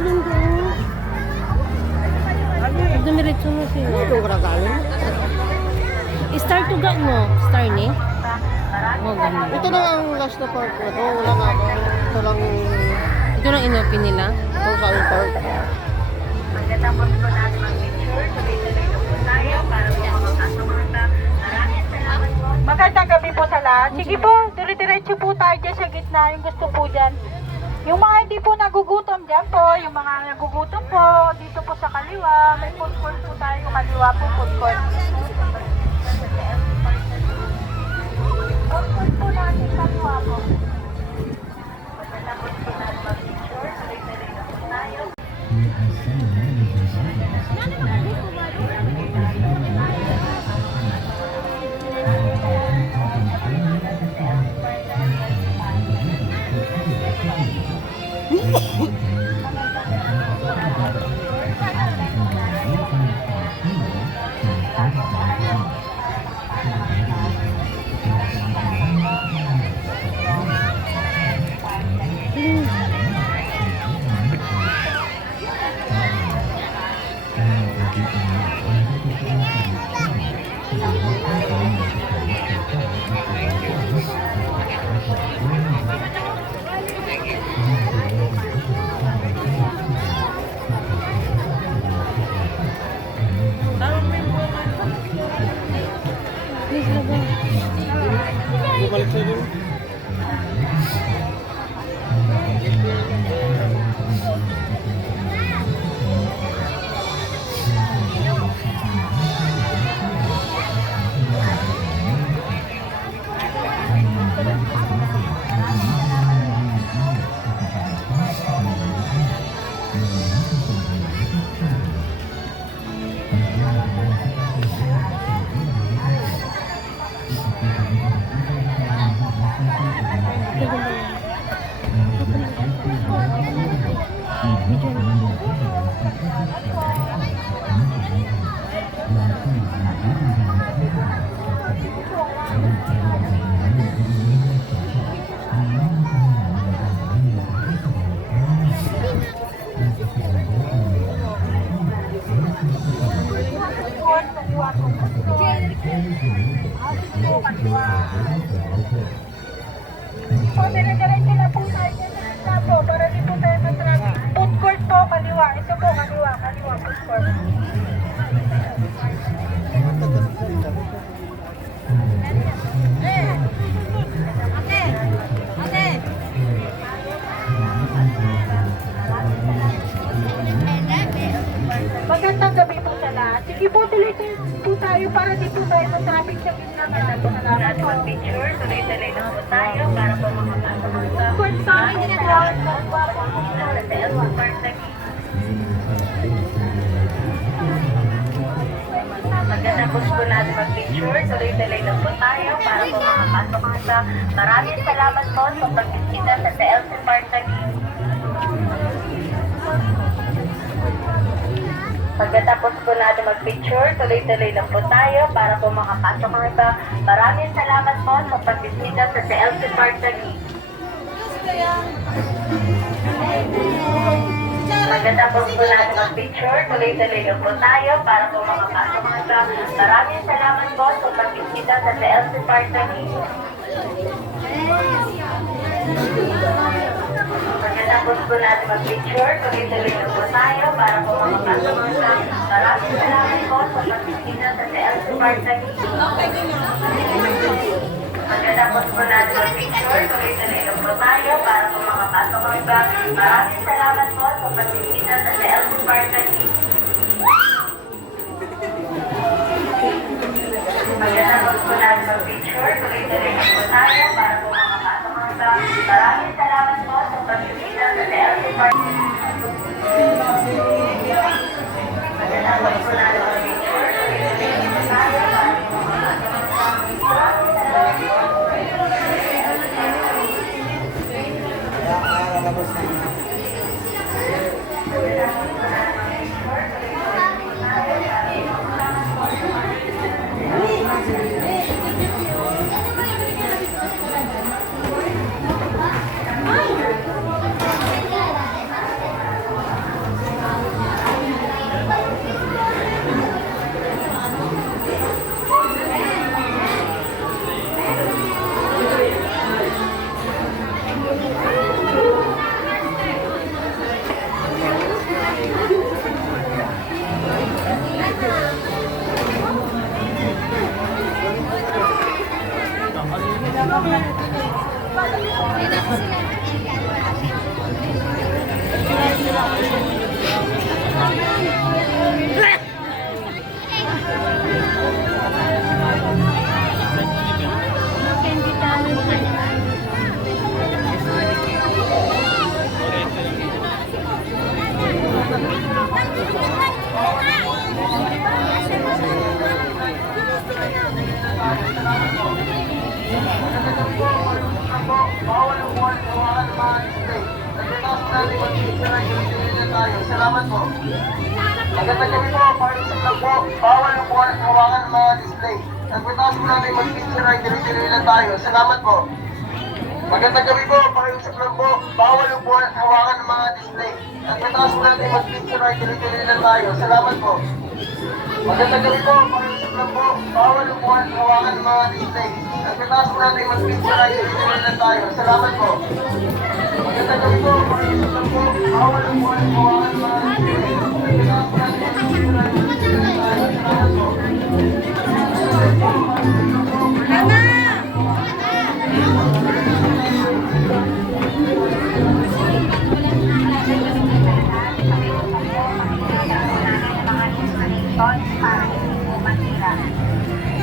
doon doon. Dumiretso na siya. Ito ko na galing. Star to ga mo. Star ni? Oh, ganun. Ito na ang last na park na to. Wala na ako. Ito lang Ito lang inopen nila. ito sa yung park. Pagkatapos po natin mag-picture, tuloy-tuloy na po tayo para po makakasama na. Maraming salamat po. Magandang gabi po sa lahat. Sige po, dire-diretso po tayo dyan sa gitna. Yung gusto po dyan. Yung mga hindi po nagugutom dyan po, yung mga nagugutom po, dito po sa kaliwa, may food court po tayo, kaliwa po food court. Food court po natin, kaliwa po. Pagkatapos po natin mag-picture, tuloy-tuloy na po tayo. Bumalik sa inyo. Po, dire-diretso na po tayo dyan sa gitna po para di po tayo matraffic. Food court po, kaliwa. Ito po, kaliwa, food court. Magandang gabi po sa lahat. Sige po, tuloy po tayo para di po tayo matraffic sa gitna. Salamat po. Picture, tuloy-tuloy na po tayo para po makapasok sa court sa akin na po. Sa Elsa Park lagi. Pagkatapos po natin mag-picture, tuloy-tuloy na po tayo para po makapasok sa. Maraming salamat po sa pagbisita sa Elsa Park lagi. Pagkatapos po natin mag-picture, tuloy-tuloy lang po tayo para po makapasok ang iba. Maraming salamat po sa pagbisita sa CLC Park Taguig. Pagkatapos po natin mag-picture, tuloy-tuloy lang po tayo para po makapasok ang iba. Maraming salamat po sa pagbisita sa CLC Park Taguig. Pagkatapos po natin mag-picture, tuloy-tuloy na po tayo para po makapasok ang iba. Maraming salamat po sa pagbisita sa CLC Park Taguig. Pagkatapos po natin mag-picture, tuloy-tuloy na po tayo para po makapasok ang iba. Maraming salamat po sa pagbisita sa CLC Park Taguig. Pagkatapos po natin mag-picture, tuloy-tuloy na po tayo para po makapasok ang iba. Maraming salamat po sa pagbisita sa CLC Park. Pagkatapos po natin mag-picture, tuloy-tuloy na po tayo para po makapasok ang iba. Maraming salamat po. natin mag-picture ay dili na tayo. Salamat po. Magandang gabi po, pakiusap lang po. Bawal upuan at hawakan ng mga display. Pagkatapos po natin mag-picture ay dili na tayo. Salamat po. Magandang gabi po, pakiusap lang po. Bawal upuan at hawakan ng mga display. Pagkatapos po natin mag-picture ay dili na tayo. Salamat po. Magandang gabi po, pakiusap lang po. Bawal upuan at hawakan ng mga display. Pagkatapos po natin mag-picture ay dili na tayo. Salamat po. Magandang gabi po, pakiusap lang po. Bawal upuan at hawakan ng mga display. Pagkatapos po natin mag-picture ay dili na tayo. Salamat po. Para hindi po masira.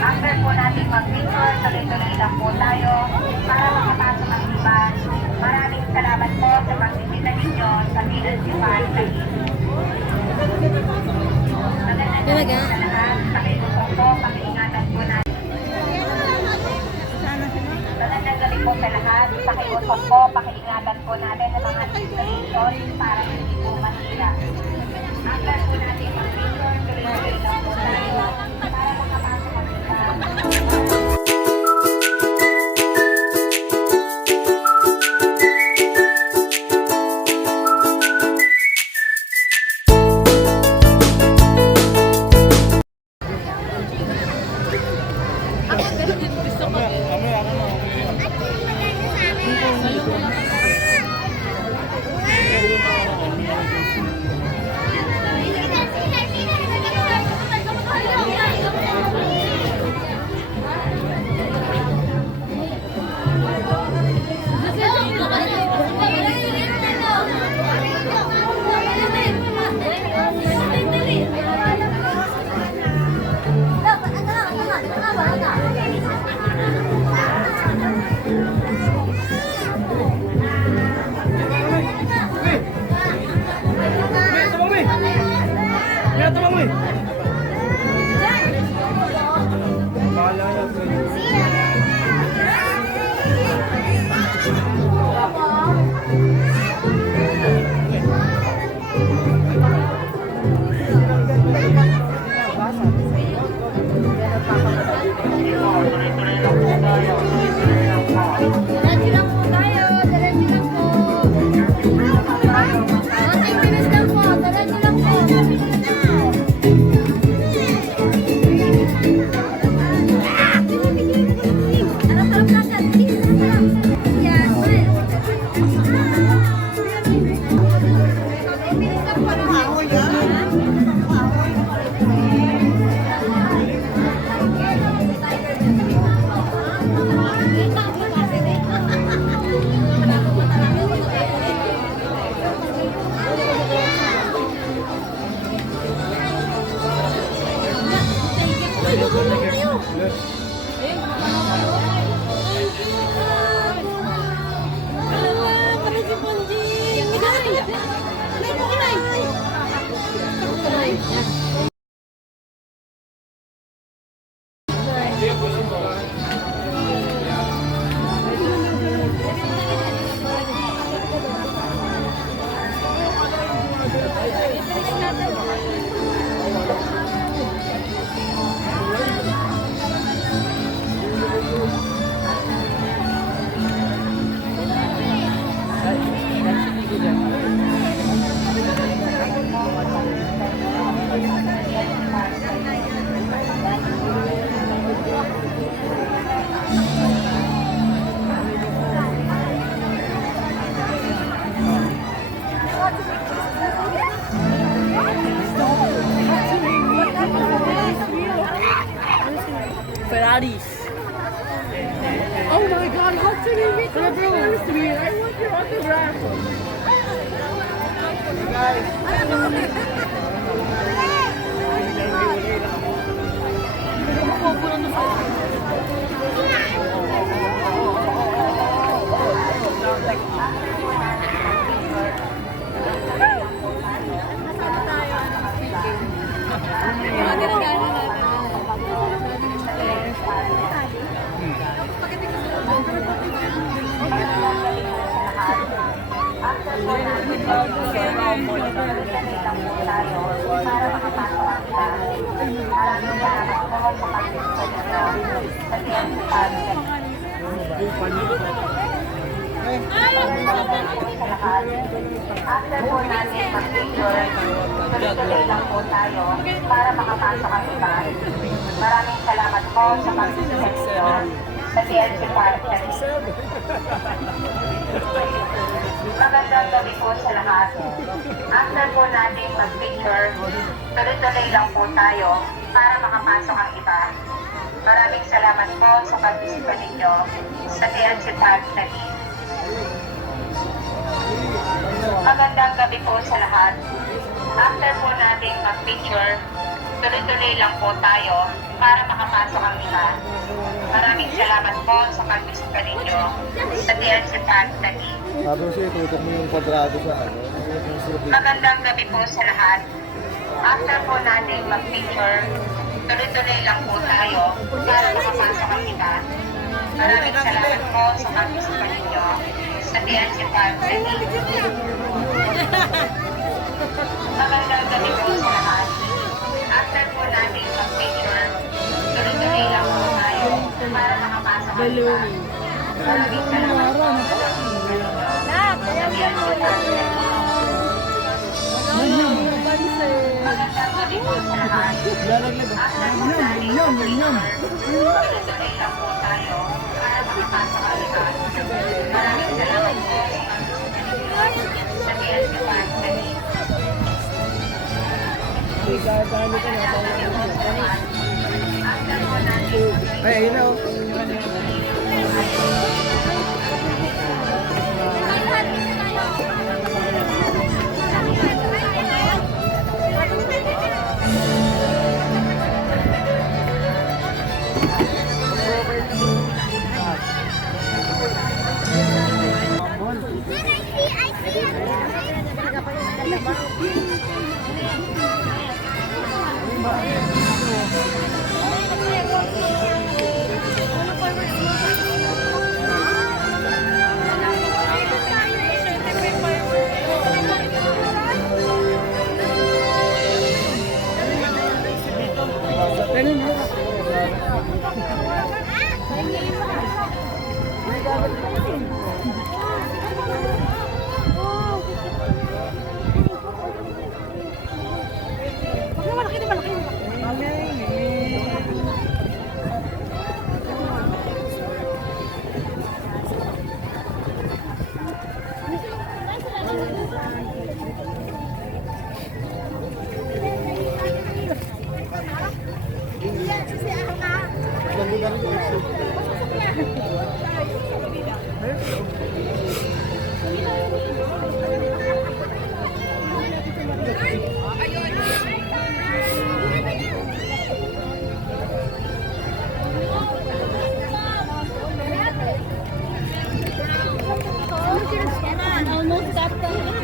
After po natin mag-picture, tuloy-tuloy lang po tayo para makapasok ang iba. Maraming salamat po sa pagbibita ninyo sa PLC Park sa Talaga? Pakiusap po, pakiingatan po natin. Magandang gabi po sa lahat. Pakiusap po, pakiingatan po natin ang mga installation para hindi po masira. After po natin mag-picture, tuloy-tuloy lang po tayo para makapasok ang iba. Ferraris. Oh my god, how can you make that so sweet? I want your autograph. After po After po natin mag-picture, tuloy-tuloy lang po tayo para makapasok ang iba. Maraming salamat po sa pag-visit nyo sa TNC Park. Magandang gabi po sa lahat. After po natin mag-picture, tuloy-tuloy lang po tayo para makapasok ang iba. Maraming salamat po sa pag-bisita ninyo sa TNC Park Taguig. Magandang gabi po sa lahat. After po natin mag-picture, tuloy-tuloy lang po tayo para makapasok ang iba. Maraming salamat po sa pag-bisita ninyo sa TNC Park Taguig. Sabi ko siya, itutok mo yung kwadrado sa ano. Magandang gabi po sa lahat. After po natin mag-picture, tuloy-tuloy lang po tayo para makapasok ang iba. Maraming salamat po sa pag-bisita ninyo sa TNC Park Taguig. Magandang gabi po sa lahat. After po natin mag-picture, tuloy-tuloy lang po tayo para makapasok ang iba. Maraming salamat po sa pag-bisita ninyo sa TNC Park Taguig. Magandang gabi po sa lahat. After po natin mag-picture, tuloy-tuloy lang po tayo para makapasok ang iba. Maraming salamat po sa pag-bisita ninyo sa TNC Park Taguig. Ay, ayun na oh. Almost got them.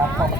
Salamat.